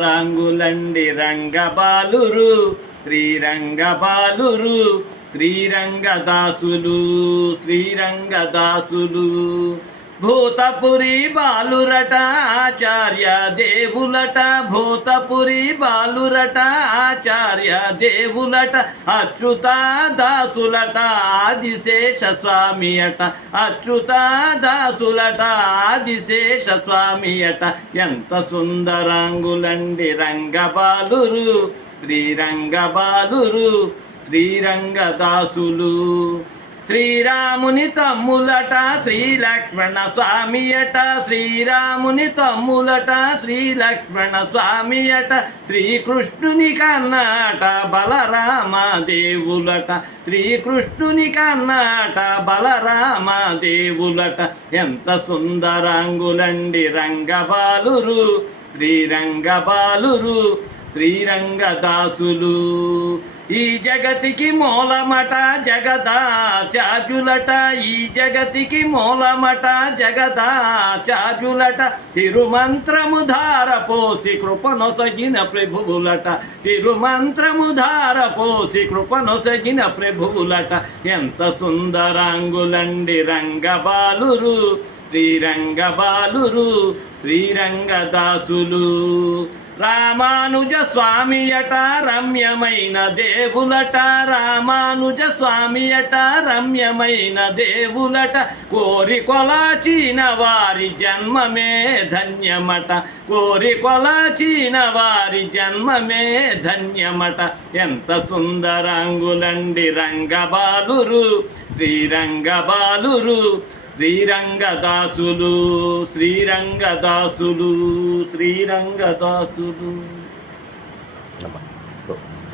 రంగులండి రంగబాలురు శ్రీరంగబాలురు శ్రీరంగదాసులు శ్రీరంగదాసులు భూతపురి బాలురట ఆచార్య దేవులట భూతపురి బాలురట ఆచార్య దేవులట అచ్యుత దాసులట ఆదిశేష స్వామి అట అచ్యుత దాసులట ఆదిశేష స్వామి అట ఎంత సుందరాంగులండి రంగబాలురు శ్రీరంగబాలురు శ్రీరంగదాసులు శ్రీరాముని తమ్ములట శ్రీలక్ష్మణ స్వామి అట శ్రీరాముని తమ్ములట శ్రీలక్ష్మణ స్వామి అట శ్రీకృష్ణుని కన్నాట బలరామ దేవులట శ్రీకృష్ణుని కన్నాట బలరామ దేవులట ఎంత సుందరాంగులండి రంగబాలురు శ్రీరంగబాలురు శ్రీరంగదాసులు ఈ జగతికి మూలమట జగదాచార్యులట ఈ జగతికి మూలమట జగదాచార్యులట తిరుమంత్రము ధార పోసి కృపనొసగిన ప్రభువులట తిరుమంత్రము ధార పోసి కృపనొసగిన ప్రభువులట ఎంత సుందరాంగులండి రంగబాలురు శ్రీరంగబాలురు శ్రీరంగదాసులు రామానుజ స్వామి అట రమ్యమైన దేవులట రామానుజ స్వామి అట రమ్యమైన దేవులట కోరి కొలాచిన వారి జన్మమే ధన్యమట కోరి కొలాచిన వారి జన్మమే ధన్యమట ఎంత సుందరాంగులండి రంగబాలురు శ్రీరంగబాలురు శ్రీరంగదాసులు శ్రీరంగదాసులు శ్రీరంగదాసులు